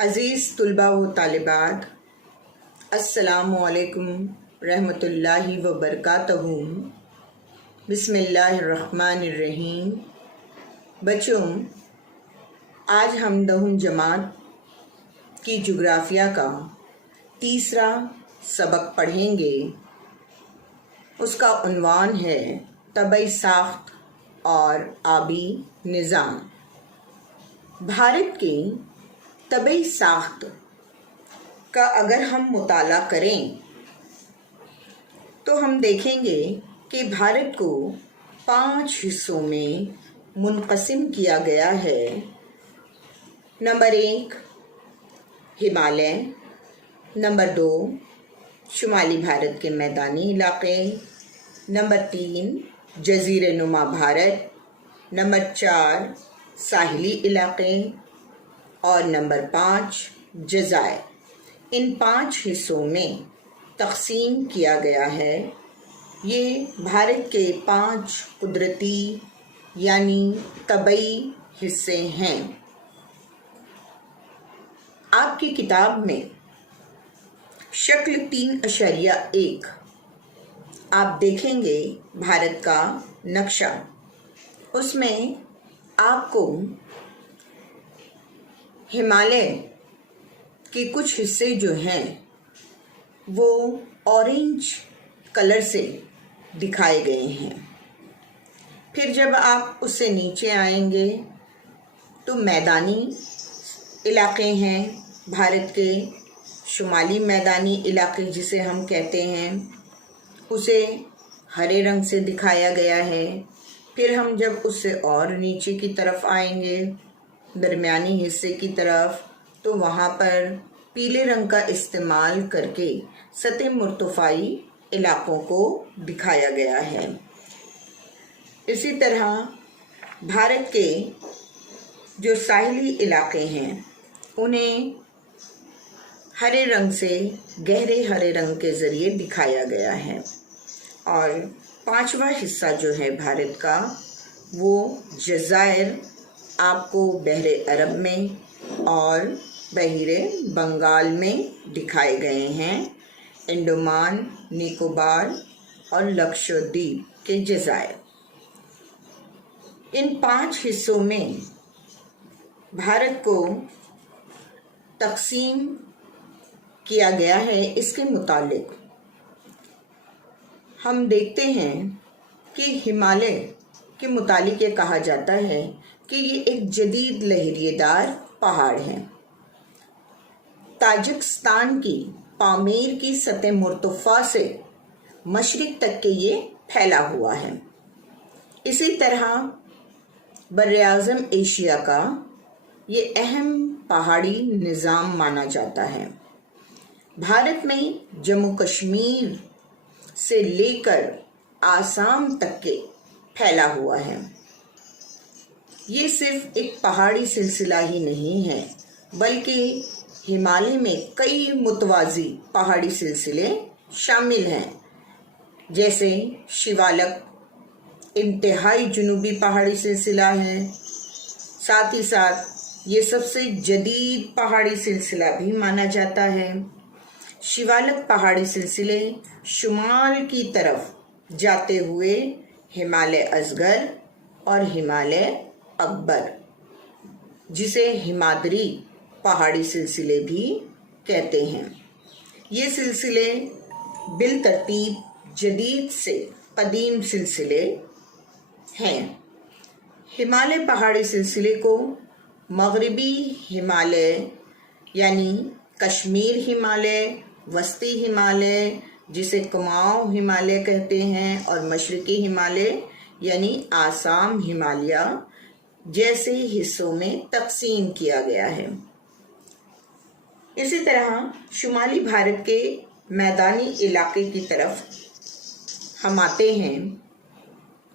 अज़ीज़ तलबा व तालिबात, अस्सलामुअलैकुम रहमतुल्लाहि व बरकातहू। बिस्मिल्लाहिर्रहमानिर्रहीम। बच्चों, आज हम 10वीं जमात की जोग्राफिया का तीसरा सबक पढ़ेंगे। उसका उन्वान है तबई साख्त और आबी निज़ाम। भारत के तबई साख्त का अगर हम मुताला करें तो हम देखेंगे कि भारत को 5 हिस्सों में मुनक़सिम किया गया है। नंबर 1 हिमालय, नंबर 2 शुमाली भारत के मैदानी इलाके, नंबर 3 जज़ीरे नुमा भारत, नंबर 4 साहिली इलाके और नंबर 5 जज़ायर। इन 5 हिस्सों में तक़सीम किया गया है। ये भारत के 5 कुदरती यानी तबई हिस्से हैं। आपकी किताब में शक्ल 3.1 आप देखेंगे भारत का नक्शा। उसमें आपको हिमालय के कुछ हिस्से जो हैं वो ऑरेंज कलर से दिखाए गए हैं। फिर जब आप उससे नीचे आएंगे तो मैदानी इलाके हैं भारत के। शुमाली मैदानी इलाके जिसे हम कहते हैं उसे हरे रंग से दिखाया गया है। फिर हम जब उससे और नीचे की तरफ आएंगे दरमियानी हिस्से की तरफ तो वहाँ पर पीले रंग का इस्तेमाल करके सतह मुर्तफ़ाई इलाकों को दिखाया गया है। इसी तरह भारत के जो साहिली इलाके हैं उन्हें हरे रंग से गहरे हरे रंग के ज़रिए दिखाया गया है। और 5वां हिस्सा जो है भारत का वो जज़ायर आपको बहरे अरब में और बहिरे बंगाल में दिखाए गए हैं। अंडमान निकोबार और लक्षद्वीप के जज़ायर। इन 5 हिस्सों में भारत को तक़सीम किया गया है। इसके मुतालिक हम देखते हैं कि हिमालय के मुतालिक ये कहा जाता है कि ये एक जदीद लहरिएदार पहाड़ है। ताजिकिस्तान की पामीर की सतह मुर्तफ़ा से मशरिक़ तक के ये फैला हुआ है। इसी तरह बर्र-ए-आज़म एशिया का ये अहम पहाड़ी निज़ाम माना जाता है। भारत में जम्मू कश्मीर से लेकर आसाम तक के फैला हुआ है। ये सिर्फ एक पहाड़ी सिलसिला ही नहीं है बल्कि हिमालय में कई मुतवाज़ी पहाड़ी सिलसिले शामिल हैं, जैसे शिवालक इंतहाई जुनूबी पहाड़ी सिलसिला है। साथ ही साथ ये सबसे जदीद पहाड़ी सिलसिला भी माना जाता है। शिवालक पहाड़ी सिलसिले शुमाल की तरफ जाते हुए हिमालय असगर और हिमालय अकबर, जिसे हिमाद्री पहाड़ी सिलसिले भी कहते हैं, ये सिलसिले बिल तरतीब जदीद से कदीम सिलसिले हैं। हिमालय पहाड़ी सिलसिले को मगरबी हिमालय यानी कश्मीर हिमालय, वस्ती हिमालय जिसे कुमाऊं हिमालय कहते हैं और मशरकी हिमालय यानी आसाम हिमालय जैसे हिस्सों में तक़सीम किया गया है। इसी तरह शुमाली भारत के मैदानी इलाके की तरफ हम आते हैं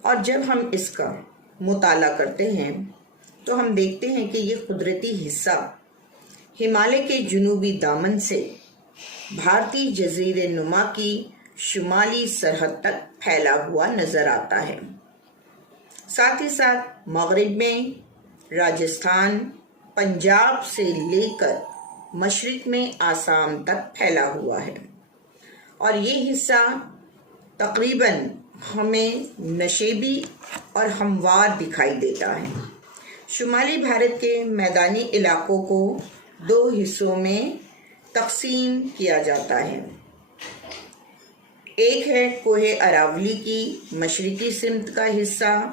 और जब हम इसका मुताला करते हैं तो हम देखते हैं कि ये कुदरती हिस्सा हिमालय के जुनूबी दामन से भारतीय जज़ीरे नुमा की शुमाली सरहद तक फैला हुआ नज़र आता है। साथ ही साथ मगरिब में राजस्थान, पंजाब से लेकर مشرق میں آسام تک پھیلا ہوا ہے اور یہ حصہ تقریباً ہمیں نشیبی اور ہموار دکھائی دیتا ہے۔ شمالی بھارت کے میدانی علاقوں کو 2 حصوں میں تقسیم کیا جاتا ہے۔ ایک ہے کوہ اراولی کی مشرقی سمت کا حصہ،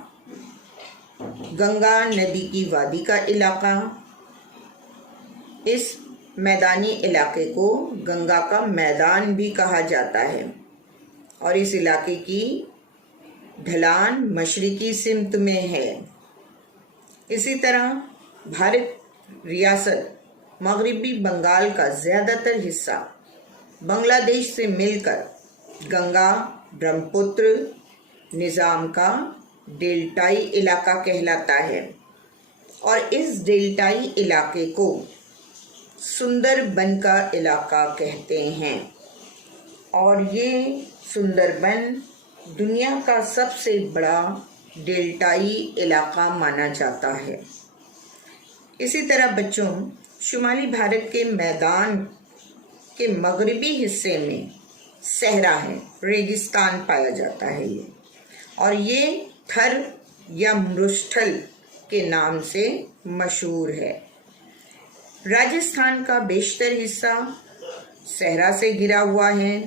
گنگا ندی کی وادی کا علاقہ۔ اس میدانی علاقے کو گنگا کا میدان بھی کہا جاتا ہے اور اس علاقے کی ڈھلان مشرقی سمت میں ہے۔ اسی طرح بھارت ریاست مغربی بنگال کا زیادہ تر حصہ بنگلہ دیش سے مل کر گنگا برہمپتر نظام کا ڈیلٹائی علاقہ کہلاتا ہے اور اس ڈیلٹائی علاقے کو سندر بن کا علاقہ کہتے ہیں اور یہ سندر بن دنیا کا سب سے بڑا ڈیلٹائی علاقہ مانا جاتا ہے۔ اسی طرح بچوں، شمالی بھارت کے میدان کے مغربی حصے میں صحرا ہے، ریگستان پایا جاتا ہے اور یہ تھر یا مرشٹل کے نام سے مشہور ہے۔ راجستھان کا بیشتر حصہ صحرا سے گھرا ہوا ہے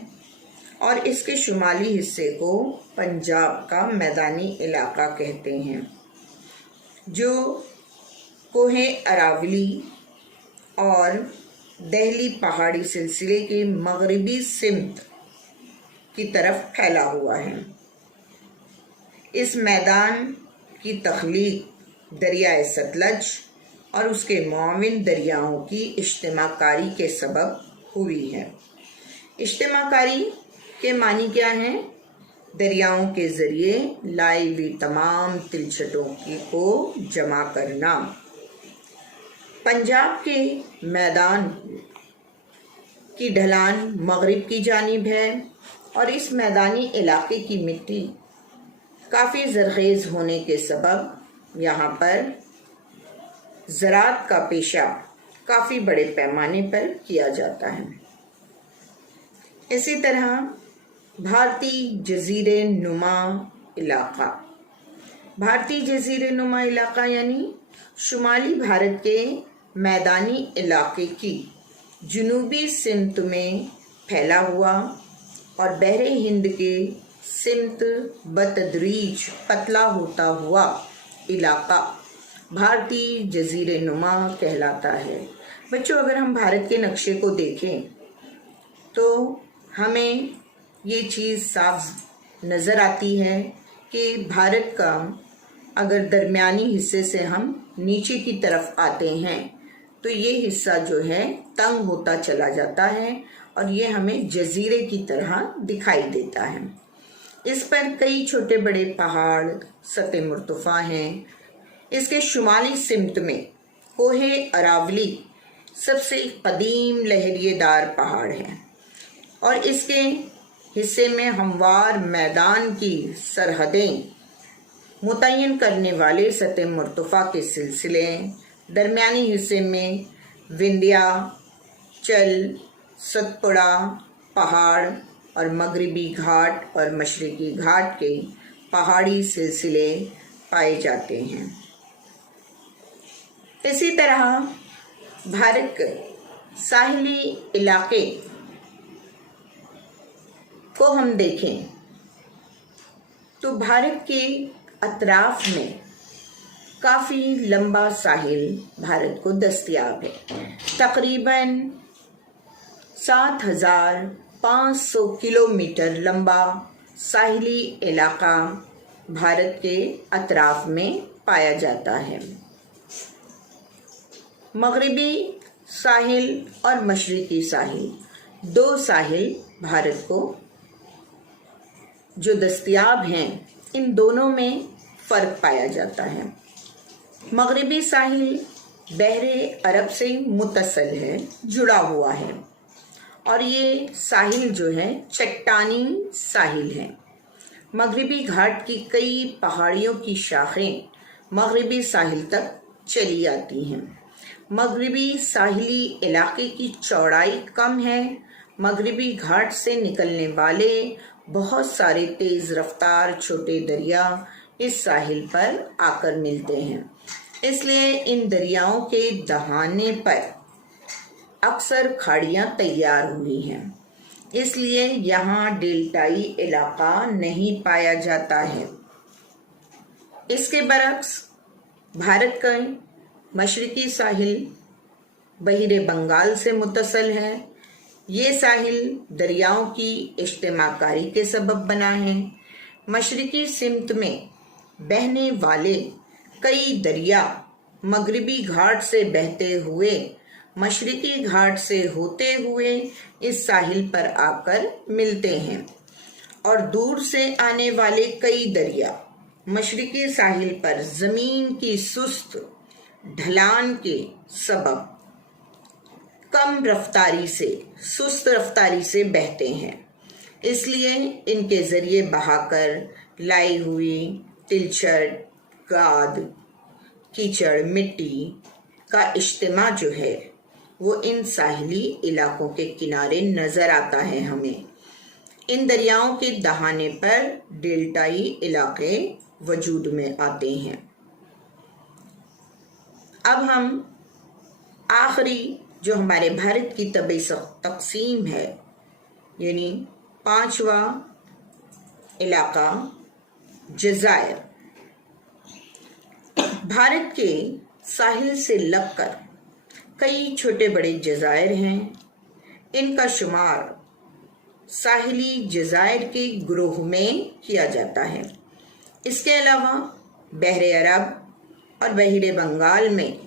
اور اس کے شمالی حصے کو پنجاب کا میدانی علاقہ کہتے ہیں، جو کوہ اراولی اور دہلی پہاڑی سلسلے کے مغربی سمت کی طرف پھیلا ہوا ہے۔ اس میدان کی تخلیق دریائے ستلج اور اس کے معاون دریاؤں کی اجتماع کاری کے سبب ہوئی ہے۔ اجتماع کاری کے معنی کیا ہیں؟ دریاؤں کے ذریعے لائی ہوئی تمام تلچھٹوں کو جمع کرنا۔ پنجاب کے میدان کی ڈھلان مغرب کی جانب ہے اور اس میدانی علاقے کی مٹی کافی زرخیز ہونے کے سبب یہاں پر زراعت کا پیشہ کافی بڑے پیمانے پر کیا جاتا ہے۔ اسی طرح بھارتی جزیرے نما علاقہ، بھارتی جزیرے نما علاقہ یعنی شمالی بھارت کے میدانی علاقے کی جنوبی سمت میں پھیلا ہوا اور بحر ہند کے سمت بتدریج پتلا ہوتا ہوا علاقہ بھارتی جزیرے نما کہلاتا ہے۔ بچوں، اگر ہم بھارت کے نقشے کو دیکھیں تو ہمیں یہ چیز صاف نظر آتی ہے کہ بھارت کا اگر درمیانی حصے سے ہم نیچے کی طرف آتے ہیں تو یہ حصہ جو ہے تنگ ہوتا چلا جاتا ہے اور یہ ہمیں جزیرے کی طرح دکھائی دیتا ہے۔ اس پر کئی چھوٹے بڑے پہاڑ سطح مرتفع ہیں۔ اس کے شمالی سمت میں کوہ اراولی سب سے قدیم لہریے دار پہاڑ ہے اور اس کے حصے میں ہموار میدان کی سرحدیں متعین کرنے والے سطح مرتفع کے سلسلے، درمیانی حصے میں وندھیا چل ستپوڑا پہاڑ اور مغربی گھاٹ اور مشرقی گھاٹ کے پہاڑی سلسلے پائے جاتے ہیں۔ اسی طرح بھارت کے ساحلی علاقے کو ہم دیکھیں تو بھارت کے اطراف میں کافی لمبا ساحل بھارت کو دستیاب ہے۔ تقریباً 7500 کلومیٹر لمبا ساحلی علاقہ بھارت کے اطراف میں پایا جاتا ہے۔ مغربی ساحل اور مشرقی ساحل، 2 ساحل بھارت کو جو دستیاب ہیں، ان دونوں میں فرق پایا جاتا ہے۔ مغربی ساحل بحر عرب سے متصل ہے، جڑا ہوا ہے اور یہ ساحل جو ہے چٹانی ساحل ہے۔ مغربی گھاٹ کی کئی پہاڑیوں کی شاخیں مغربی ساحل تک چلی آتی ہیں۔ मगरबी साहिली इलाके की चौड़ाई कम है। मगरबी घाट से निकलने वाले बहुत सारे तेज रफ्तार छोटे दरिया इस साहिल पर आकर मिलते हैं, इसलिए इन दरियाओं के दहाने पर अक्सर खाड़ियां तैयार हुई हैं। इसलिए यहाँ डेल्टाई इलाका नहीं पाया जाता है। इसके बरक्स भारत का मशरकी साहिल बहिरे बंगाल से मुत्तसिल है। ये साहिल दरियाओं की इज्तिमाकारी के सबब बना है। मशरकी सिमत में बहने वाले कई दरिया मगरबी घाट से बहते हुए मशरकी घाट से होते हुए इस साहिल पर आकर मिलते हैं, और दूर से आने वाले कई दरिया मशरकी साहिल पर जमीन की सुस्त ढलान के सबब कम रफ्तारी से सुस्त रफ्तारी से बहते हैं। इसलिए इनके जरिए बहाकर लाई हुई तिलचट, गाद, कीचड़, मिट्टी का इज्तिमा जो है वो इन साहिली इलाकों के किनारे नजर आता है हमें। इन दरियाओं के दहाने पर डेल्टाई इलाके वजूद में आते हैं। अब हम आखिरी जो हमारे भारत की तबई तकसीम है, यानी 5वां इलाका जज़ायर। भारत के साहिल से लगकर कई छोटे बड़े जज़ायर हैं। इनका शुमार साहिली जज़ायर के ग्रोह में किया जाता है। इसके अलावा बहरे अरब और बहरे बंगाल में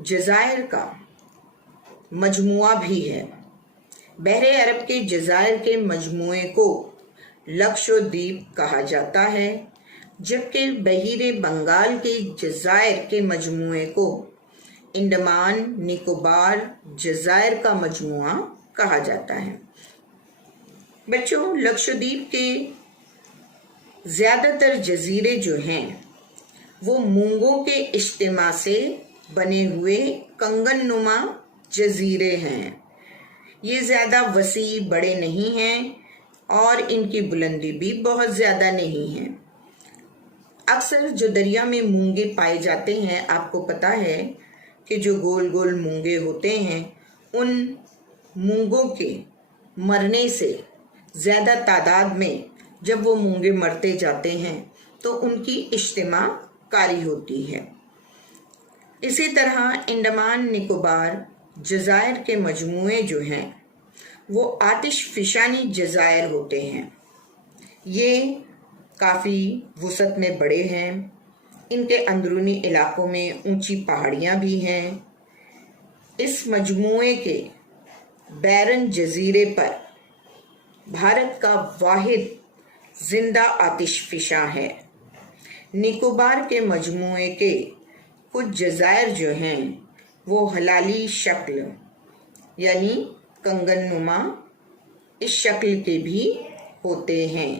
जज़ायर का मजमुआ भी है। बहरे अरब के जज़ायर के मजमुए को लक्षद्वीप कहा जाता है, जबकि बहरे बंगाल के जज़ायर के मजमुए को अंडमान निकोबार जज़ायर का मजमुआ कहा जाता है। बच्चों, लक्षद्वीप के ज़्यादातर जजीरे जो हैं वो मूंगों के इज्तिमा से बने हुए कंगन नुमा जजीरे हैं। ये ज़्यादा वसी बड़े नहीं हैं और इनकी बुलंदी भी बहुत ज़्यादा नहीं है। अक्सर जो दरिया में मूंगे पाए जाते हैं, आपको पता है कि जो गोल गोल मूंगे होते हैं, उन मूंगों के मरने से ज़्यादा तादाद में जब वो मूंगे मरते जाते हैं तो उनकी इज्तिमा कारी होती है। इसी तरह अंडमान निकोबार जज़ायर के मजमुए जो हैं वो आतिश फिशानी जज़ायर होते हैं। ये काफ़ी वसत में बड़े हैं। इनके अंदरूनी इलाकों में ऊंची पहाड़ियाँ भी हैं। इस मजमुए के बैरन जजीरे पर भारत का वाहिद जिंदा आतिश फिशा है। निकोबार के मजमुए के कुछ जज़ायर जो हैं वो हलाली शक्ल यानी कंगन नुमा इस शक्ल के भी होते हैं।